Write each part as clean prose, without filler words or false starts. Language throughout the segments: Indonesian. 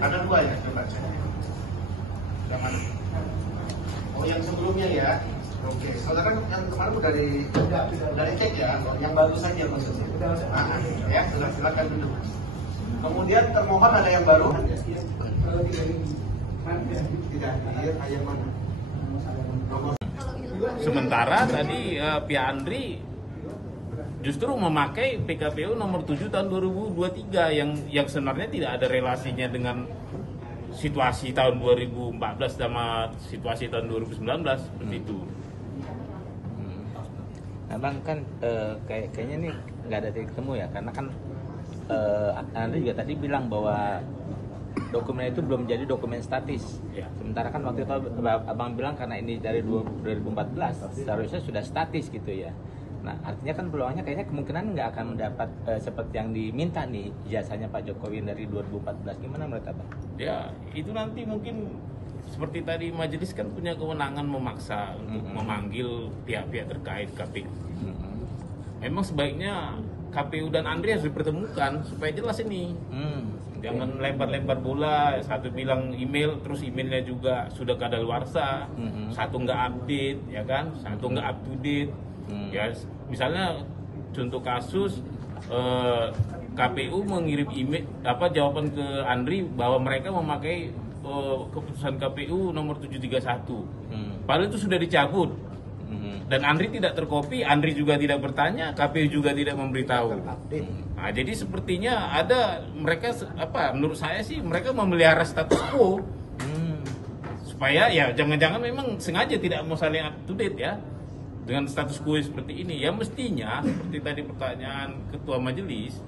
Ada dua ya, coba cek. Yang mana? Oh, yang sebelumnya ya. Oke, saudara kan yang kemarin udah dari cek ya, yang baru saja maksudnya. Ya, silakan duduk. Kemudian termohon ada yang baru? Tidak, yang mana? Sementara tadi pihak Andri justru memakai PKPU nomor 7 tahun 2023 yang sebenarnya tidak ada relasinya dengan situasi tahun 2014 sama situasi tahun 2019 seperti itu. Nah Bang, kan kayaknya nih nggak ada titik temu ya, karena kan Andri juga tadi bilang bahwa dokumen itu belum jadi dokumen statis. Ya. Sementara kan waktu itu Abang bilang karena ini dari 2014 seharusnya sudah statis gitu ya. Nah artinya kan peluangnya kayaknya kemungkinan nggak akan mendapat seperti yang diminta nih jasanya Pak Jokowi dari 2014. Gimana menurut Abang? Ya itu nanti mungkin seperti tadi majelis kan punya kewenangan memaksa untuk memanggil pihak-pihak terkait KPU. Memang sebaiknya KPU dan Andri harus dipertemukan supaya jelas ini. Jangan lempar-lempar bola, satu bilang email, terus emailnya juga sudah kadaluarsa, satu nggak update, ya kan, satu nggak up to date. Ya, misalnya contoh kasus KPU mengirim email jawaban ke Andri bahwa mereka memakai keputusan KPU nomor 731. Padahal itu sudah dicabut. Dan Andri tidak terkopi, Andri juga tidak bertanya, KPU juga tidak memberitahu. Nah, jadi sepertinya ada mereka menurut saya sih mereka memelihara status quo. Supaya ya jangan-jangan memang sengaja tidak mau saling up to date ya dengan status quo seperti ini. Ya mestinya seperti tadi pertanyaan ketua majelis,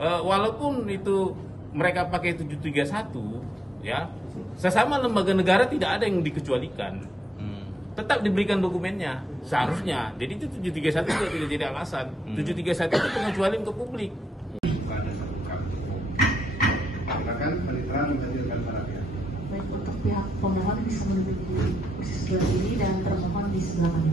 walaupun itu mereka pakai 731 ya, sesama lembaga negara tidak ada yang dikecualikan. Tetap diberikan dokumennya seharusnya. Jadi itu 731 juga tidak jadi alasan. 731 itu pengecualian ke publik. Silakan penelitian menghadirkan para pihak. Baik, untuk pihak pemohon bisa menduduki kursi sebelah kiri dan termohon di sebelah kanan.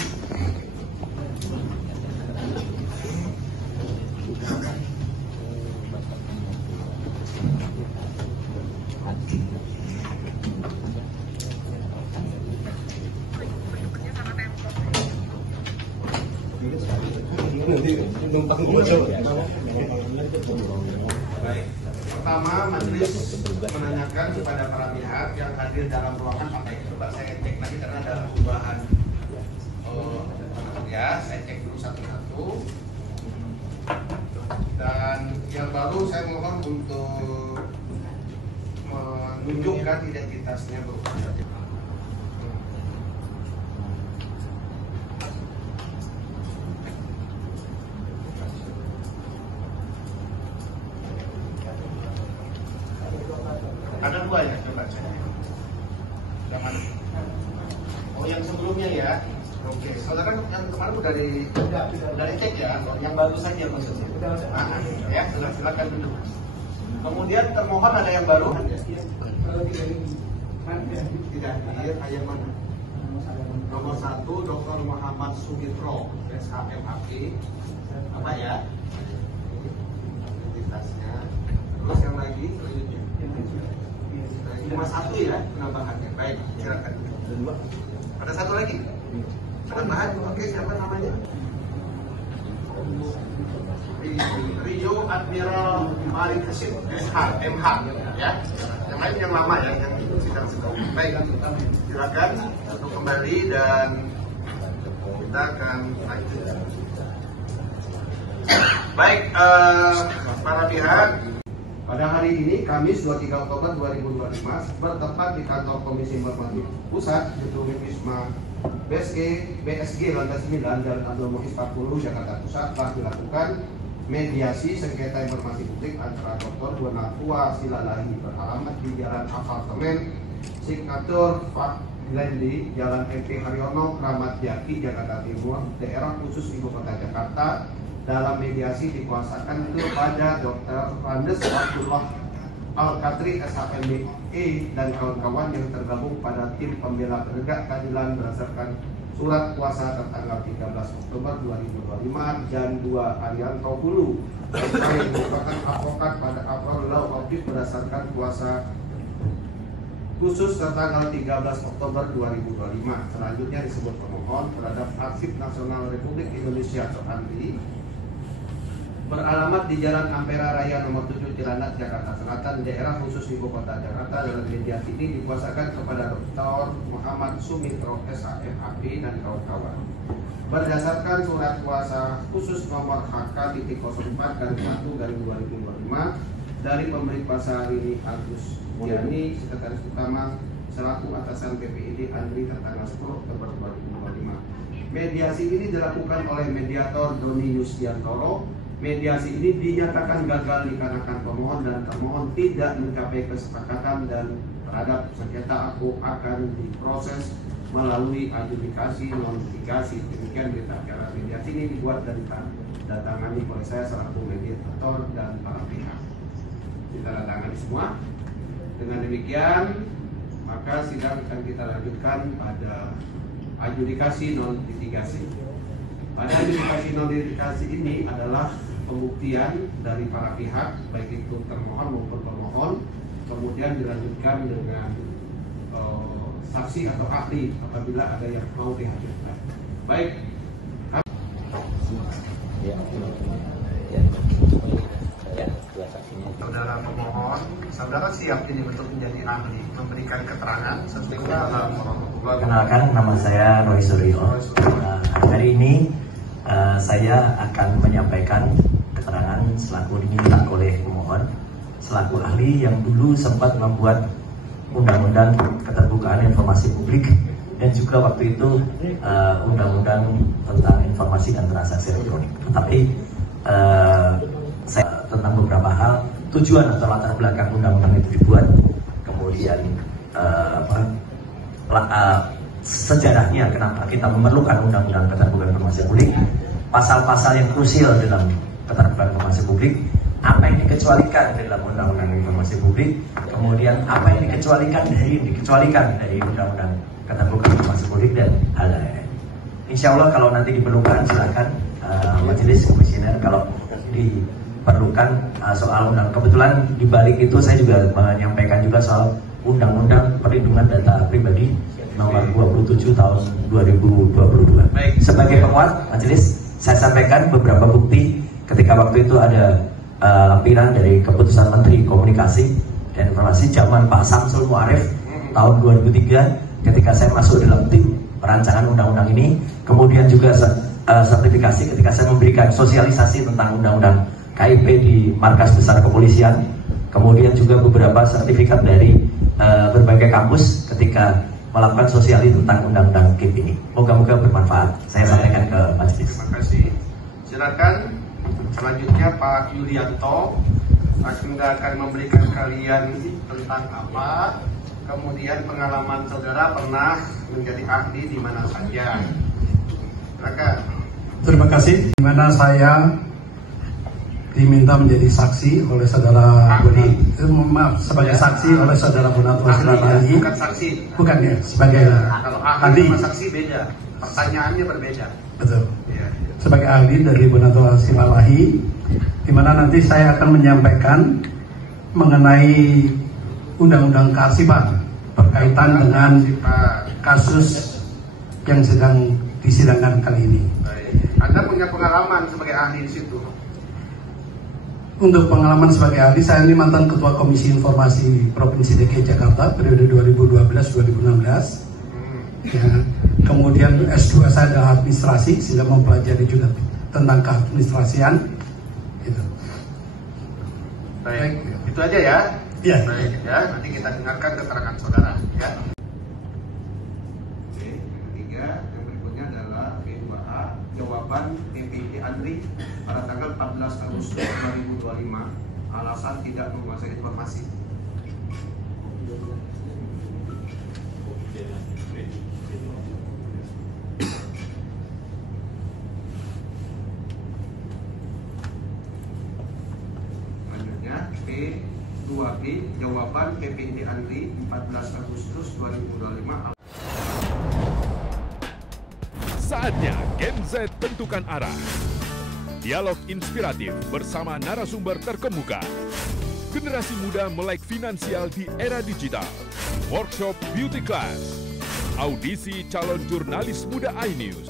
Baik. Pertama, majelis menanyakan kepada para pihak yang hadir dalam ruangan apa itu. Coba saya cek lagi karena ada perubahan. Ya, saya cek dulu satu-satu. Dan yang baru saya mohon untuk menunjukkan identitasnya berupa. Ada dua ya, coba cek. Yang mana? Oh, yang sebelumnya ya. Oke, saudara kan yang kemarin udah dari cek ya, yang baru saja maksudnya. Ya, silakan duduk. Kemudian termohon ada yang baru? Tidak, yang mana? Nomor 1, Dr. Muhammad Sugitro, SHMHP. Apa ya? Identitasnya. Terus yang lagi selanjutnya. Cuma satu ya penambahannya. Baik, silakan. Ada satu lagi. Penambahan. Oke, siapa namanya? Rio Admiral Malik Hasim, SHMH. Ya. Yang lain yang lama ya, yang sidang sebelumnya. Baik, silakan untuk kembali dan kita akan lanjut. Baik, para pihak. Pada hari ini, Kamis 23 Oktober 2025, bertempat di kantor Komisi Informasi Pusat, gedung Wisma BSG Lantai 9, Jalan Abdul Muiz 40, Jakarta Pusat, telah dilakukan mediasi sengketa informasi publik antara Dr. Donatua Silalahi beralamat di Jalan Apartemen Signatur Pak Lendi, Jalan MP Haryono, Kramat Jati, Jakarta Timur, daerah khusus Ibu Kota Jakarta. Dalam mediasi dikuasakan kepada Dr. Randes Abdullah Al-Katri SHME dan kawan-kawan yang tergabung pada tim pembela penegak keadilan berdasarkan surat kuasa tertanggal 13 Oktober 2025 dan 2 Arianto Hulu yang merupakan advokat pada April Law Office berdasarkan kuasa khusus tertanggal 13 Oktober 2025. Selanjutnya disebut pemohon terhadap Arsip Nasional Republik Indonesia atau ANRI beralamat di Jalan Ampera Raya nomor 7 Cilandak, Jakarta Selatan, daerah khusus Ibu Kota Jakarta. Dalam mediasi ini dikuasakan kepada Dr. Muhammad Sumitro SAMAP dan kawan-kawan. Berdasarkan surat kuasa khusus nomor HK.04/1/2025 dari pemberi kuasa Rini Agus Diani, Sekretaris Utama selaku atasan PPID ANRI tertanggal 10 Oktober 2025. Mediasi ini dilakukan oleh mediator Doni Yusdiantoro. Mediasi ini dinyatakan gagal dikarenakan pemohon dan termohon tidak mencapai kesepakatan dan terhadap sengketa aku akan diproses melalui adjudikasi non-litigasi. Demikian berita acara mediasi ini dibuat dan ditandatangani oleh saya selaku mediator dan para pihak. Ditandatangani semua. Dengan demikian, maka sidang akan kita lanjutkan pada adjudikasi non-litigasi. Pada adjudikasi non-litigasi ini adalah pembuktian dari para pihak, baik itu termohon maupun pemohon, kemudian dilanjutkan dengan saksi atau ahli apabila ada yang mau dihadirkan. Baik. Dua saksinya. Saudara pemohon, saudara siap ini untuk menjadi ahli, memberikan keterangan sesuai dalam warahmatullahi. Kenalkan, nama saya Roy Suryo. Hari ini saya akan menyampaikan keterangan selaku diminta oleh pemohon selaku ahli yang dulu sempat membuat undang-undang keterbukaan informasi publik dan juga waktu itu undang-undang tentang informasi dan transaksi elektronik. Tetapi saya tentang beberapa hal, tujuan atau latar belakang undang-undang itu dibuat, kemudian sejarahnya kenapa kita memerlukan undang-undang keterbukaan informasi publik, pasal-pasal yang krusial dalam keterbukaan informasi publik, apa yang dikecualikan dalam undang-undang informasi publik, kemudian apa yang dikecualikan dari undang-undang keterbukaan informasi publik dan hal lain. Insya Allah kalau nanti diperlukan silakan majelis komisioner kalau diperlukan soal undang. Kebetulan di balik itu saya juga menyampaikan juga soal undang-undang perlindungan data pribadi nomor 27 tahun 2022. Baik. Sebagai penguat majelis, saya sampaikan beberapa bukti ketika waktu itu ada lampiran dari keputusan Menteri Komunikasi dan Informasi zaman Pak Samsul Muarif tahun 2003 ketika saya masuk dalam tim perancangan undang-undang ini, kemudian juga sertifikasi ketika saya memberikan sosialisasi tentang undang-undang KIP di markas besar kepolisian, kemudian juga beberapa sertifikat dari berbagai kampus ketika melakukan sosialisasi tentang undang-undang KIP ini. Moga-moga bermanfaat. Saya sampaikan ke majelis. Terima kasih. Silakan selanjutnya Pak Yulianto akan memberikan kalian tentang apa, kemudian pengalaman saudara pernah menjadi ahli di mana saja. Silakan. Terima kasih. Di mana saya diminta menjadi saksi oleh saudara sebagai saksi oleh saudara Bonato Silalahi. Bukan saksi. Bukan ya, sebagai Kalau ahli sama saksi beda. Pertanyaannya berbeda. Betul. Ya. Sebagai ahli dari Bonato Silalahi, di mana nanti saya akan menyampaikan mengenai undang-undang kearsipan berkaitan dengan kasus yang sedang disidangkan kali ini. Baik. Anda punya pengalaman sebagai ahli di situ? Untuk pengalaman sebagai ahli, saya ini mantan Ketua Komisi Informasi Provinsi DKI Jakarta periode 2012-2016. Ya. Kemudian S2 saya adalah administrasi, sehingga mempelajari juga tentang keadministrasian. Gitu. Baik. Itu aja ya. Iya. Baik ya. Nanti kita dengarkan keterangan saudara. Ya. Oke. Yang ketiga, yang berikutnya adalah P2A, jawaban PPID ANRI pada tanggal 14 Agustus 2025, alasan tidak menguasai informasi. Selanjutnya P2B, jawaban PPID ANRI 14 Agustus 2025. Saatnya Gen Z tentukan arah. Dialog inspiratif bersama narasumber terkemuka. Generasi muda melek finansial di era digital. workshop beauty class, audisi calon jurnalis muda iNews,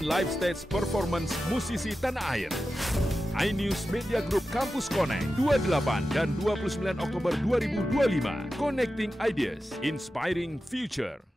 live stage performance musisi tanah air. iNews Media Group Campus Connect 28 dan 29 Oktober 2025. Connecting Ideas, Inspiring Future.